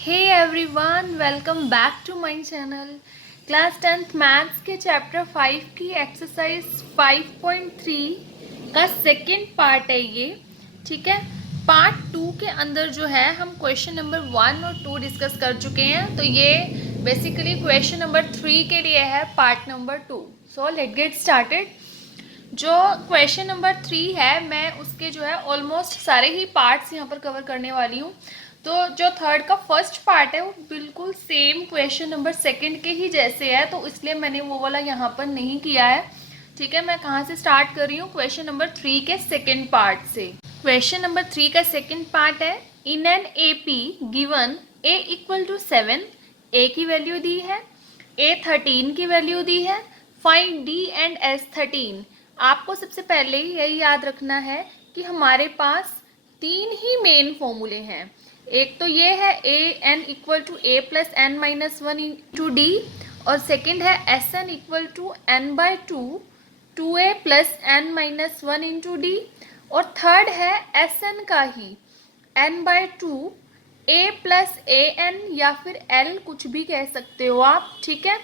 Hey everyone, welcome back to my channel. Class 10th maths के chapter 5 की exercise 5.3 का second part है ये। ठीक है, पार्ट 2 के अंदर जो है हम क्वेश्चन नंबर 1 और 2 डिस्कस कर चुके हैं, तो ये बेसिकली क्वेश्चन नंबर 3 के लिए है part number 2। So let get started. जो क्वेश्चन नंबर 3 है, मैं उसके जो है ऑलमोस्ट सारे ही पार्ट्स यहाँ पर कवर करने वाली हूँ। तो जो थर्ड का फर्स्ट पार्ट है वो बिल्कुल सेम क्वेश्चन नंबर सेकंड के ही जैसे है, तो इसलिए मैंने वो वाला यहाँ पर नहीं किया है। ठीक है, मैं कहाँ से स्टार्ट कर रही हूँ, क्वेश्चन नंबर 3 के सेकंड पार्ट से। क्वेश्चन नंबर 3 का सेकंड पार्ट है, in an A P given a equal to 7, a की वैल्यू दी है, ए 13 की वैल्यू दी है, फाइंड डी एंड एस 13। आपको सबसे पहले यही याद रखना है कि हमारे पास तीन ही मेन फॉर्मूले हैं। एक तो ये है a n equal to a plus n minus one into d, और सेकेंड है s n equal to n by two a plus n minus one into d, और थर्ड है एस एन का ही n by two a plus a n, या फिर L कुछ भी कह सकते हो आप। ठीक है,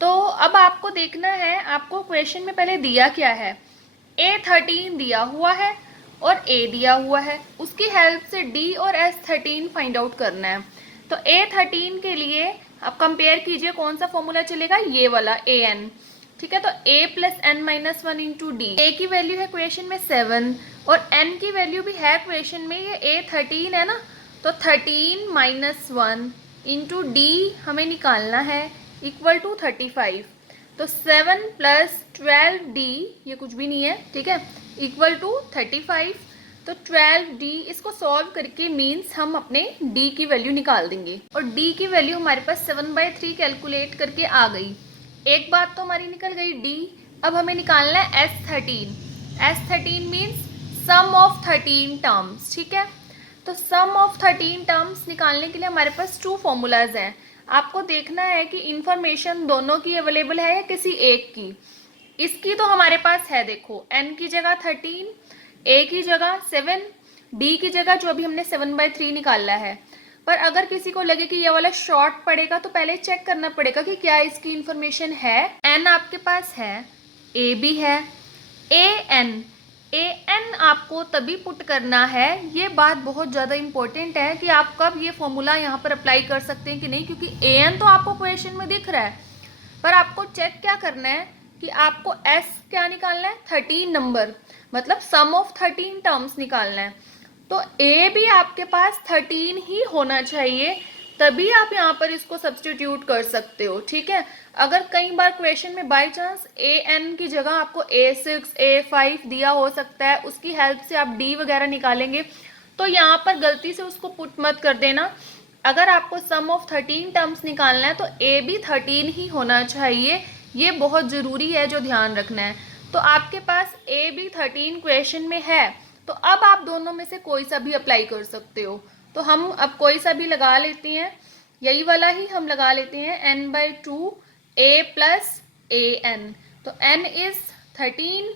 तो अब आपको देखना है, आपको क्वेश्चन में पहले दिया क्या है, A13 दिया हुआ है और A दिया हुआ है, उसकी हेल्प से D और S13 फाइंड आउट करना है। तो A13 के लिए आप कंपेयर कीजिए कौन सा फॉर्मूला चलेगा, ये वाला AN। ठीक है, तो A plus n minus one into D, a की वैल्यू है क्वेश्चन में 7 और N की वैल्यू भी है क्वेश्चन में, ये A13 है ना, तो 13 माइनस वन इंटू डी हमें निकालना है इक्वल टू 35। तो 7 प्लस 12D, ये कुछ भी नहीं है, ठीक है, इक्वल टू 35। तो 12D इसको सॉल्व करके मीन्स हम अपने D की वैल्यू निकाल देंगे, और D की वैल्यू हमारे पास 7/3 कैलकुलेट करके आ गई। एक बात तो हमारी निकल गई D। अब हमें निकालना है S13। S13 means some of 13 terms. ठीक है, तो सम ऑफ 13 टर्म्स निकालने के लिए हमारे पास टू फॉर्मूलाज हैं। आपको देखना है कि इंफॉर्मेशन दोनों की अवेलेबल है या किसी एक की। इसकी तो हमारे पास है, देखो n की जगह 13, a की जगह 7, d की जगह जो अभी हमने 7/3 निकाला है। पर अगर किसी को लगे कि ये वाला शॉर्ट पड़ेगा तो पहले चेक करना पड़ेगा कि क्या इसकी इंफॉर्मेशन है। n आपके पास है, a भी है, ए एन आपको तभी पुट करना है, ये बात बहुत ज़्यादा इंपॉर्टेंट है कि आप कब ये फॉर्मूला यहाँ पर अप्लाई कर सकते हैं कि नहीं, क्योंकि ए एन तो आपको क्वेश्चन में दिख रहा है, पर आपको चेक क्या करना है कि आपको एस क्या निकालना है, 13 नंबर, मतलब सम ऑफ 13 टर्म्स निकालना है। तो ए भी आपके पास 13 ही होना चाहिए, तभी आप यहाँ पर इसको सब्सटीट्यूट कर सकते हो। ठीक है, अगर कई बार क्वेश्चन में बाय चांस ए एन की जगह आपको A6 A5 दिया हो सकता है, उसकी हेल्प से आप D वगैरह निकालेंगे, तो यहाँ पर गलती से उसको पुट मत कर देना। अगर आपको सम ऑफ 13 टर्म्स निकालना है तो A भी 13 ही होना चाहिए, ये बहुत ज़रूरी है जो ध्यान रखना है। तो आपके पास A भी 13 क्वेश्चन में है, तो अब आप दोनों में से कोई सा भी अप्लाई कर सकते हो। तो हम अब कोई सा भी लगा लेते हैं, यही वाला ही हम लगा लेते हैं, n/2 a plus a n. तो n is 13,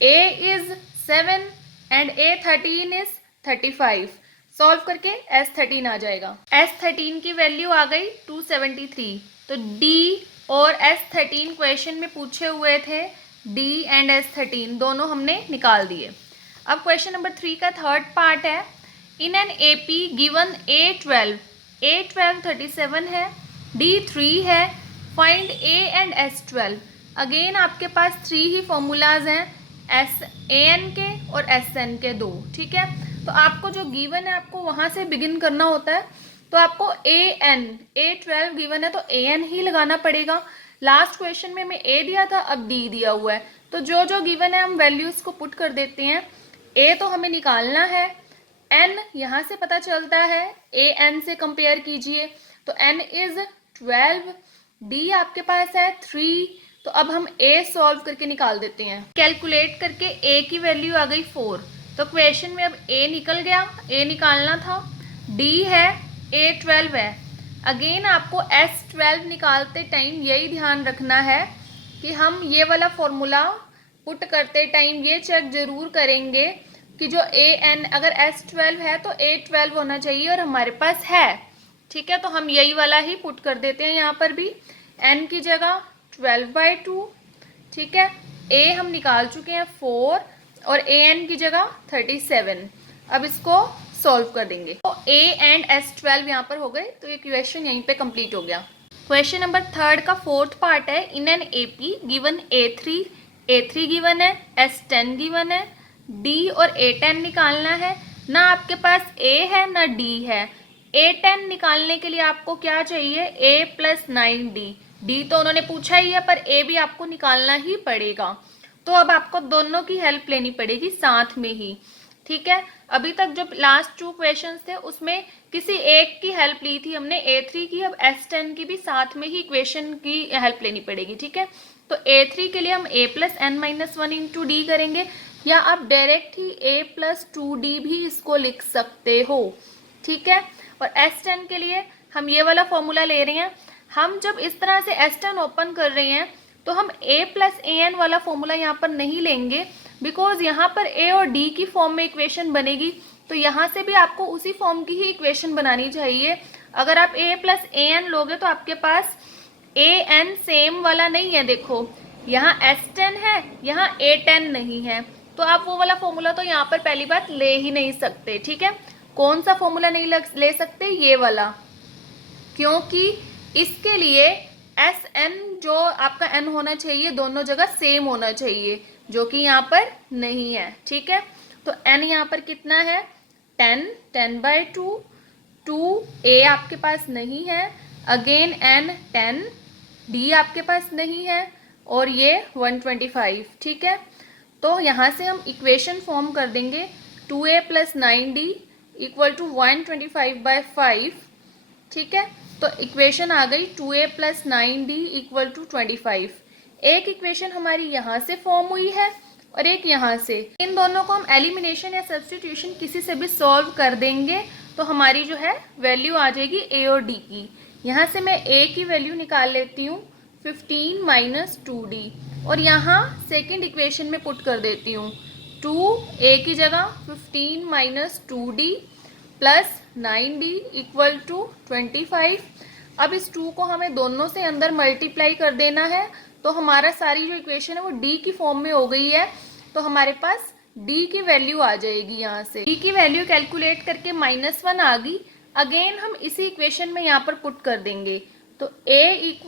a is 7 and A13 is 35। Solve करके S13 आ जाएगा। S13 की वैल्यू आ गई 273। तो D और S13 क्वेश्चन में पूछे हुए थे, D एंड S13 दोनों हमने निकाल दिए। अब क्वेश्चन नंबर 3 का थर्ड पार्ट है, in an A P given A12 37 है, D3 है, find A and S12। Again आपके पास 3 ही फॉर्मूलाज हैं, AN के और SN के 2। ठीक है, तो आपको जो गिवन है आपको वहाँ से बिगिन करना होता है। तो आपको A12 गिवन है तो AN ही लगाना पड़ेगा। लास्ट क्वेश्चन में हमें A दिया था, अब D दिया हुआ है, तो जो जो गिवन है हम वैल्यूज को पुट कर देते हैं। A तो हमें निकालना है, N यहाँ से पता चलता है, AN से कंपेयर कीजिए, तो N इज 12, D आपके पास है 3। तो अब हम A सॉल्व करके निकाल देते हैं, कैलकुलेट करके A की वैल्यू आ गई 4। तो क्वेश्चन में अब A निकल गया, A निकालना था, D है, A12 है। अगेन आपको S12 निकालते टाइम यही ध्यान रखना है कि हम ये वाला फॉर्मूला पुट करते टाइम ये चेक जरूर करेंगे कि जो AN अगर S12 है तो A12 होना चाहिए, और हमारे पास है ठीक है, तो हम यही वाला ही पुट कर देते हैं यहाँ पर भी, n की जगह 12/2, ठीक है। a हम निकाल चुके हैं 4 और an की जगह 37। अब इसको सॉल्व कर देंगे, तो a एंड s12 यहाँ पर हो गए, तो ये क्वेश्चन यहीं पे कंप्लीट हो गया। क्वेश्चन नंबर 3 का 4th पार्ट है, in N AP given A3 given है, S10 गिवन है, D और A10 निकालना है। ना आपके पास A है ना D है। A10 निकालने के लिए आपको क्या चाहिए, A + 9D। D तो उन्होंने पूछा ही है, पर A भी आपको निकालना ही पड़ेगा। तो अब आपको दोनों की हेल्प लेनी पड़ेगी साथ में ही, ठीक है। अभी तक जो लास्ट 2 क्वेश्चंस थे उसमें किसी एक की हेल्प ली थी हमने, A3 की। अब S10 की भी साथ में ही इक्वेशन की हेल्प लेनी पड़ेगी, ठीक है। तो A3 के लिए हम A + n-1 इंटू डी करेंगे, या आप डायरेक्ट ही A + 2D भी इसको लिख सकते हो, ठीक है। और S10 के लिए हम ये वाला फॉर्मूला ले रहे हैं। हम जब इस तरह से S10 ओपन कर रहे हैं तो हम A + an वाला फॉर्मूला यहाँ पर नहीं लेंगे, बिकॉज यहाँ पर A और D की फॉर्म में इक्वेशन बनेगी, तो यहाँ से भी आपको उसी फॉर्म की ही इक्वेशन बनानी चाहिए। अगर आप A + an लोगे तो आपके पास an सेम वाला नहीं है, देखो यहाँ S10 है, यहाँ A10 नहीं है, तो आप वो वाला फॉर्मूला तो यहाँ पर पहली बात ले ही नहीं सकते, ठीक है। कौन सा फॉर्मूला नहीं ले सकते, ये वाला, क्योंकि इसके लिए Sn जो आपका n होना चाहिए दोनों जगह सेम होना चाहिए, जो कि यहाँ पर नहीं है, ठीक है। तो n यहाँ पर कितना है, 10/2, 2a आपके पास नहीं है, अगेन n 10, d आपके पास नहीं है, और ये 125, ठीक है। तो यहाँ से हम इक्वेशन फॉर्म कर देंगे, 2a + 9d = 125/5, ठीक है। तो इक्वेशन आ गई 2a + 9d = 25। एक इक्वेशन हमारी यहाँ से फॉर्म हुई है और एक यहाँ से। इन दोनों को हम एलिमिनेशन या सब्स्टिट्यूशन किसी से भी सॉल्व कर देंगे तो हमारी जो है वैल्यू आ जाएगी a और d की। यहाँ से मैं a की वैल्यू निकाल लेती हूँ 15 - 2d, और यहाँ सेकेंड इक्वेशन में पुट कर देती हूँ 2a की जगह 15 - 2d + 9d = 25। अब इस 2 को हमें दोनों से अंदर मल्टीप्लाई कर देना है, तो हमारा सारी जो इक्वेशन है वो d की फॉर्म में हो गई है, तो हमारे पास d की वैल्यू आ जाएगी। यहाँ से d की वैल्यू कैलकुलेट करके -1 आ गई। अगेन हम इसी इक्वेशन में यहाँ पर पुट कर देंगे, तो a =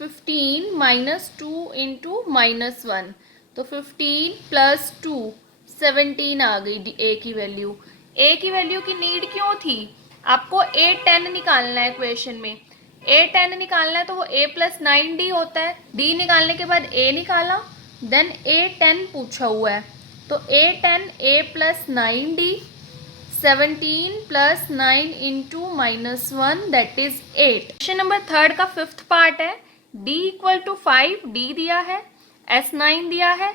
15 - 2 × -1, तो 15 + 2 17 आ गई a की वैल्यू। a की वैल्यू की नीड क्यों थी, आपको A10 निकालना है क्वेश्चन में। A10 निकालना है तो वो A + 9d होता है, d निकालने के बाद a निकाला, देन A10 पूछा हुआ है, तो A10 A + 9d 17 + 9 × -1 that is 8। Question number 3 का 5th पार्ट है, d = 5, d दिया है, S9 दिया है,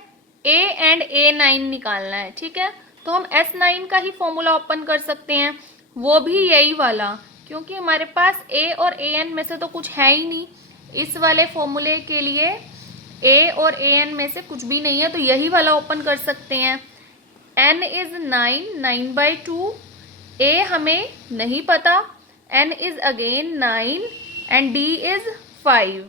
a एंड A9 निकालना है, ठीक है। तो हम S9 का ही फॉर्मूला ओपन कर सकते हैं, वो भी यही वाला, क्योंकि हमारे पास A और AN में से तो कुछ है ही नहीं। इस वाले फॉर्मूले के लिए A और AN में से कुछ भी नहीं है, तो यही वाला ओपन कर सकते हैं। n इज 9/2, A हमें नहीं पता, n is again 9 and D is 5।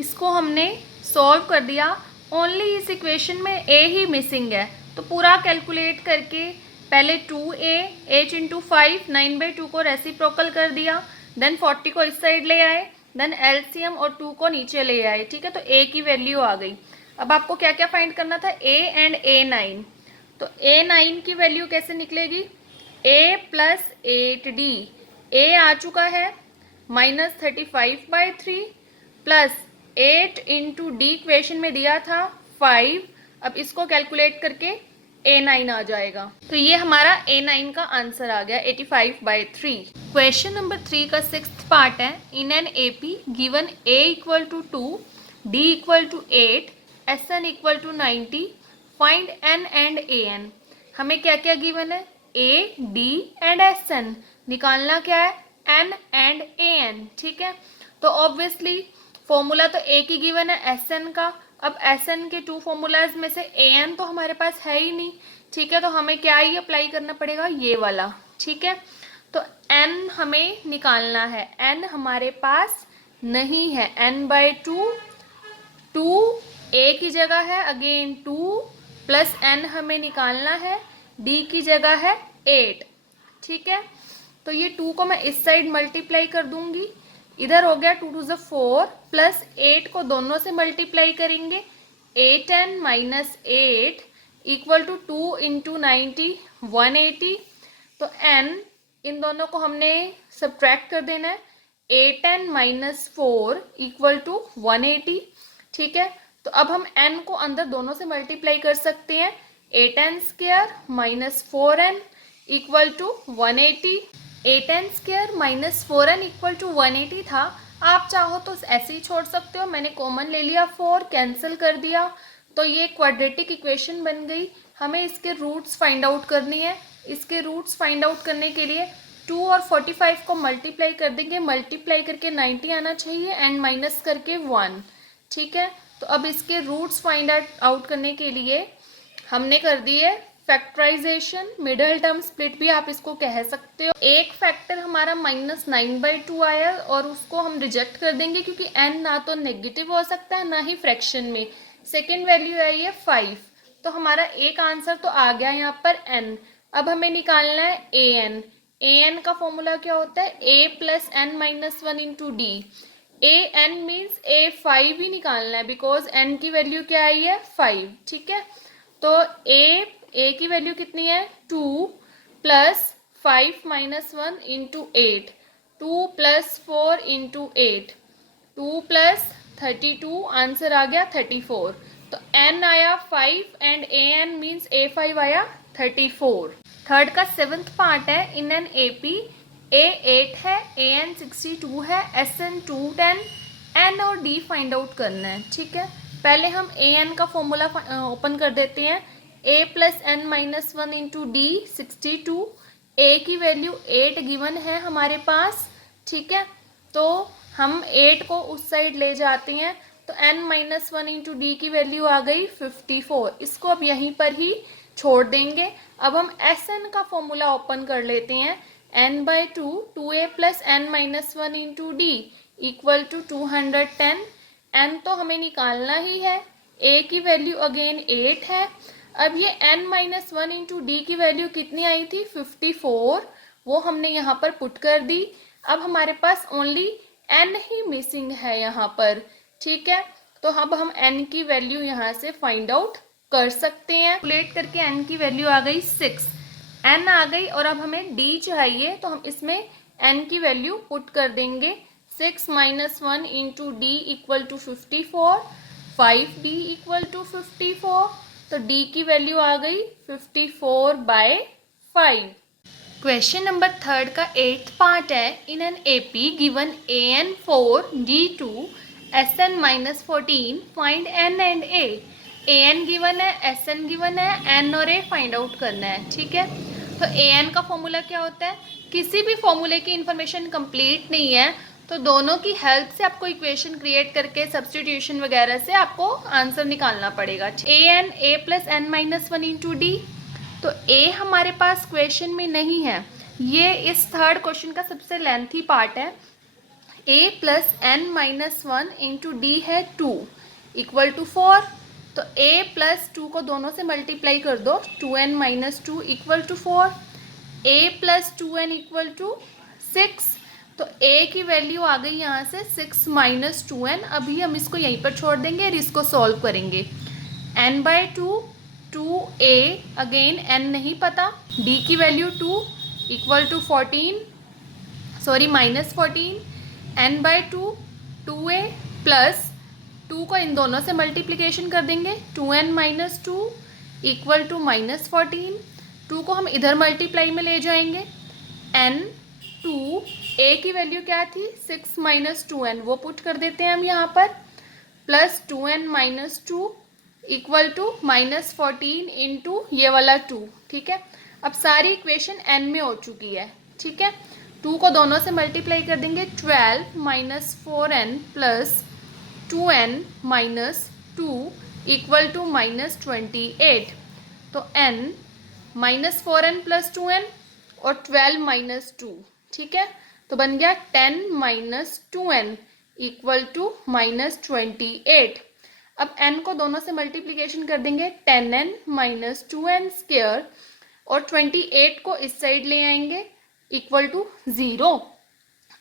इसको हमने सॉल्व कर दिया, ओनली इस इक्वेशन में a ही मिसिंग है, तो पूरा कैलकुलेट करके पहले 2a h × 5 9/2 को रेसिप्रोकल कर दिया, देन 40 को इस साइड ले आए, देन एलसीएम और 2 को नीचे ले आए, ठीक है। तो a की वैल्यू आ गई। अब आपको क्या क्या फाइंड करना था, a एंड A9, तो A9 की वैल्यू कैसे निकलेगी, a + 8d, a आ चुका है -35/3 प्लस 8 × d क्वेश्चन में दिया था 5। अब इसको कैलकुलेट करके A9 आ जाएगा, तो ये हमारा A9 का आंसर आ गया 85/3। क्वेश्चन नंबर 3 का 6th पार्ट है, in N AP given A = 2, D = 8, SN = 90, find N and AN। हमें क्या क्या गिवन है, A, D एंड SN, निकालना क्या है, N एंड AN, ठीक है। तो ऑब्वियसली फॉर्मूला तो A की गिवन है SN का, अब SN के 2 फॉर्मूलाज में से AN तो हमारे पास है ही नहीं, ठीक है। तो हमें क्या ही अप्लाई करना पड़ेगा, ये वाला, ठीक है। तो n हमें निकालना है, n हमारे पास नहीं है, n/2, 2 a की जगह है अगेन 2 प्लस n हमें निकालना है, d की जगह है 8। ठीक है, तो ये 2 को मैं इस साइड मल्टीप्लाई कर दूंगी, इधर हो गया 2 टू ज़ 4 प्लस 8 को दोनों से मल्टीप्लाई करेंगे, 8n minus 8 equal to 2 into 90 180। तो n इन दोनों को हमने सब्ट्रैक्ट कर देना है, 8n माइनस 4 इक्वल टू 180। ठीक है, तो अब हम n को अंदर दोनों से मल्टीप्लाई कर सकते हैं, 8n square minus 4n equal to 180। 8n square minus 4n equal to 180 था, आप चाहो तो ऐसे ही छोड़ सकते हो, मैंने कॉमन ले लिया, 4 कैंसिल कर दिया, तो ये क्वाड्रेटिक इक्वेशन बन गई। हमें इसके रूट्स फाइंड आउट करनी है। इसके रूट्स फाइंड आउट करने के लिए 2 और 45 को मल्टीप्लाई कर देंगे, मल्टीप्लाई करके 90 आना चाहिए एंड माइनस करके 1। ठीक है, तो अब इसके रूट्स फाइंड आउट करने के लिए हमने कर दिए फैक्टराइजेशन, मिडल टर्म स्प्लिट भी आप इसको कह सकते हो। एक फैक्टर हमारा -9/2 आया और उसको हम रिजेक्ट कर देंगे क्योंकि n ना तो नेगेटिव हो सकता है ना ही फ्रैक्शन में। सेकेंड वैल्यू आई है 5, तो हमारा एक आंसर तो आ गया यहाँ पर n। अब हमें निकालना है an का फॉर्मूला क्या होता है, a plus n minus 1 into D. an means a5 ही निकालना है बिकॉज n की वैल्यू क्या आई है 5। ठीक है, तो a की वैल्यू कितनी है 2 plus 5 minus 1 into 8, 2 plus 4 into 8, 2 plus 32, answer आ गया 34। तो n आया 5 एंड an मीन्स a5 आया 34। थर्ड का 7th पार्ट है, इन एन AP a 8 है, an 62 है, sn 210, n और d फाइंड आउट करना है। ठीक है, पहले हम an का फॉर्मूला ओपन कर देते हैं, a plus n minus 1 into D 62, a की वैल्यू 8 गिवन है हमारे पास। ठीक है, तो हम 8 को उस साइड ले जाते हैं, तो n माइनस 1 इंटू डी की वैल्यू आ गई 54, इसको अब यहीं पर ही छोड़ देंगे। अब हम Sn का फॉर्मूला ओपन कर लेते हैं, n/2 2a plus n minus 1 into d equal to 210। n तो हमें निकालना ही है, a की वैल्यू अगेन 8 है। अब ये n माइनस 1 इंटू डी की वैल्यू कितनी आई थी 54, वो हमने यहाँ पर पुट कर दी। अब हमारे पास ओनली n ही मिसिंग है यहाँ पर। ठीक है, तो अब हम n की वैल्यू यहाँ से फाइंड आउट कर सकते हैं। कैलकुलेट करके n की वैल्यू आ गई 6, n आ गई और अब हमें d चाहिए, तो हम इसमें n की वैल्यू पुट कर देंगे, 6 minus 1 into d equal to 54, 5d equal to 54, तो d की वैल्यू आ गई 54/5। क्वेश्चन नंबर थर्ड का 8th पार्ट है, in N AP given an 4 d2 sn minus 14 find n and a। an given है, sn given है, n और a find out करना है। ठीक है, तो an का फॉर्मूला क्या होता है, किसी भी फॉर्मूले की इंफॉर्मेशन कंप्लीट नहीं है तो दोनों की हेल्प से आपको इक्वेशन क्रिएट करके सब्स्टिट्यूशन वगैरह से आपको आंसर निकालना पड़ेगा। an a plus n minus 1 into D, तो a हमारे पास क्वेश्चन में नहीं है, ये इस थर्ड क्वेश्चन का सबसे लेंथी पार्ट है। a plus n minus 1 into D है 2 इक्वल टू 4, तो a प्लस 2 को दोनों से मल्टीप्लाई कर दो, 2n minus 2 equal to 4, a plus 2n equal to 6, तो a की वैल्यू आ गई यहाँ से 6 माइनस 2n। अभी हम इसको यहीं पर छोड़ देंगे और इसको सॉल्व करेंगे, n/2 2a, अगेन n नहीं पता, d की value 2 equal to 14, sorry minus 14, n/2 2a plus 2 को इन दोनों से मल्टीप्लिकेशन कर देंगे, 2n minus 2 equal to minus 14, 2 को हम इधर मल्टीप्लाई में ले जाएंगे, n2 a की वैल्यू क्या थी 6 माइनस 2n, वो पुट कर देते हैं हम यहाँ पर, plus 2n minus 2 equal to minus 14 into ये वाला 2। ठीक है, अब सारी इक्वेशन n में हो चुकी है। ठीक है, 2 को दोनों से मल्टीप्लाई कर देंगे, 12 minus 4n plus 2n minus 2 equal to minus 28, तो n minus 4n plus 2n और 12 माइनस 2, ठीक है। तो बन गया 10 minus 2n equal to minus 28। अब n को दोनों से मल्टीप्लीकेशन कर देंगे, 10n माइनस 2n स्क्वायर, और 28 को इस साइड ले आएंगे इक्वल टू 0।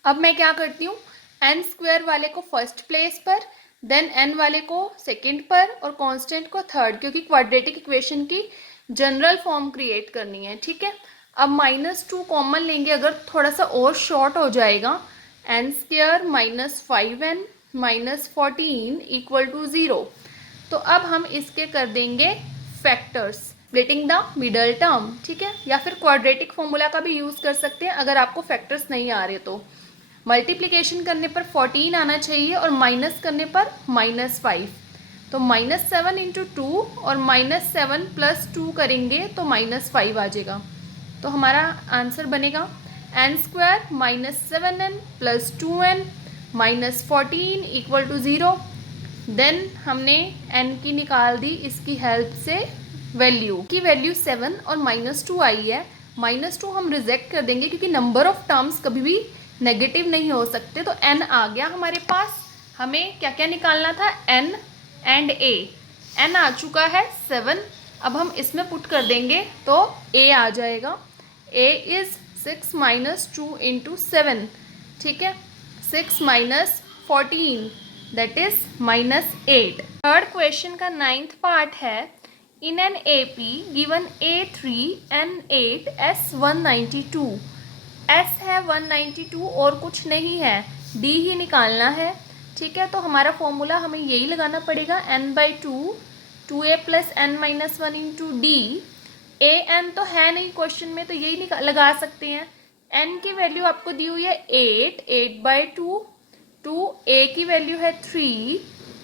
अब मैं क्या करती हूँ, n स्क्वायर वाले को फर्स्ट प्लेस पर, देन n वाले को सेकंड पर और कांस्टेंट को थर्ड, क्योंकि क्वाड्रेटिक इक्वेशन की जनरल फॉर्म क्रिएट करनी है, ठीक है। अब -2 कॉमन लेंगे, अगर थोड़ा सा और शॉर्ट हो जाएगा, n square minus 5n minus 14 equal to 0। तो अब हम इसके कर देंगे factors, splitting the middle term, ठीक है। या फिर क्वाड्रेटिक फॉर्मूला का भी यूज़ कर सकते हैं अगर आपको फैक्टर्स नहीं आ रहे तो। मल्टीप्लिकेशन करने पर 14 आना चाहिए और माइनस करने पर -5। तो -7 इंटू 2 और -7 प्लस 2 करेंगे तो -5 आ जाएगा। तो हमारा आंसर बनेगा n square minus 7n plus 2n minus 14 equal to 0। Then हमने n की निकाल दी इसकी हेल्प से वैल्यू, की वैल्यू 7 और -2 आई है। -2 हम रिजेक्ट कर देंगे क्योंकि नंबर ऑफ टर्म्स कभी भी नेगेटिव नहीं हो सकते। तो n आ गया हमारे पास। हमें क्या क्या निकालना था, n एंड a। n आ चुका है 7, अब हम इसमें पुट कर देंगे तो a आ जाएगा। a इज़ 6 माइनस 2 इंटू 7, ठीक है। 6 minus 14 that is -8। Third question का 9th पार्ट है, in N AP given A3 N8 S192। S है 192 और कुछ नहीं है, D ही निकालना है, ठीक है। तो हमारा फॉर्मूला हमें यही लगाना पड़ेगा, n/2 2a plus n minus 1 into D. A n तो है नहीं क्वेश्चन में, तो यही लगा सकते हैं। n की वैल्यू आपको दी हुई है 8/2, 2a की वैल्यू है 3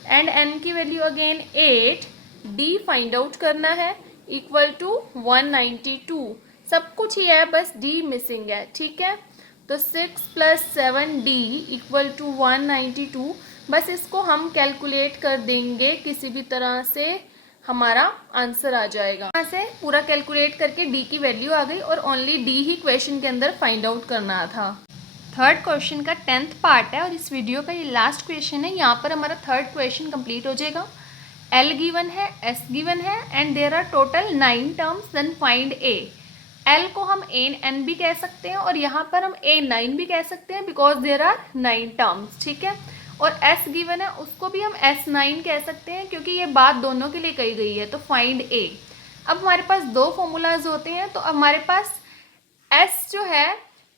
एंड n की value again 8। d find out करना है इक्वल टू 192। सब कुछ ही है, बस d मिसिंग है, ठीक है। तो 6 प्लस 7d इक्वल टू 192। बस इसको हम कैलकुलेट कर देंगे किसी भी तरह से, हमारा आंसर आ जाएगा। यहाँ से पूरा कैलकुलेट करके d की वैल्यू आ गई और ओनली d ही क्वेश्चन के अंदर फाइंड आउट करना था। थर्ड क्वेश्चन का 10th पार्ट है और इस वीडियो का ये लास्ट क्वेश्चन है। यहाँ पर हमारा थर्ड क्वेश्चन कंप्लीट हो जाएगा। L गिवन है, S गिवन है and there are total 9 terms, then find A। L को हम AN भी कह सकते हैं और यहाँ पर हम A9 भी कह सकते हैं बिकॉज देयर आर 9 टर्म्स, ठीक है। और S गिवन है, उसको भी हम S9 कह सकते हैं क्योंकि ये बात दोनों के लिए कही गई है। तो फाइंड A। अब हमारे पास दो फॉर्मूलाज होते हैं, तो हमारे पास S जो है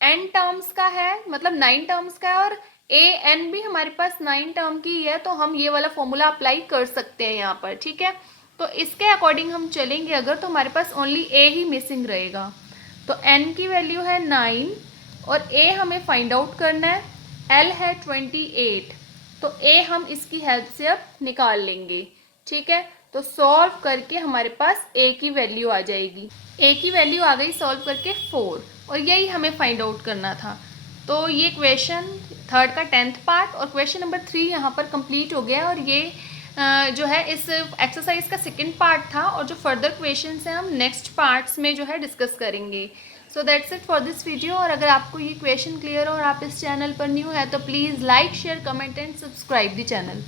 n टर्म्स का है, मतलब 9 टर्म्स का है, और AN भी हमारे पास 9 टर्म की है, तो हम ये वाला फॉर्मूला अप्लाई कर सकते हैं यहाँ पर, ठीक है। तो इसके अकॉर्डिंग हम चलेंगे अगर, तो हमारे पास ओनली A ही मिसिंग रहेगा। तो n की वैल्यू है 9 और A हमें फाइंड आउट करना है। L है 28, तो A हम इसकी हेल्प से अब निकाल लेंगे, ठीक है। तो सॉल्व करके हमारे पास A की वैल्यू आ जाएगी। A की वैल्यू आ गई सॉल्व करके 4, और यही हमें फाइंड आउट करना था। तो ये क्वेश्चन थर्ड का 10th पार्ट और क्वेश्चन नंबर 3 यहाँ पर कंप्लीट हो गया। और ये जो है इस एक्सरसाइज का सेकंड पार्ट था, और जो फर्दर क्वेश्चंस हैं हम नेक्स्ट पार्ट्स में जो है डिस्कस करेंगे। So that's it for this video. और अगर आपको ये क्वेश्चन क्लियर हो और आप इस चैनल पर न्यू है तो please like, share, comment and subscribe the channel.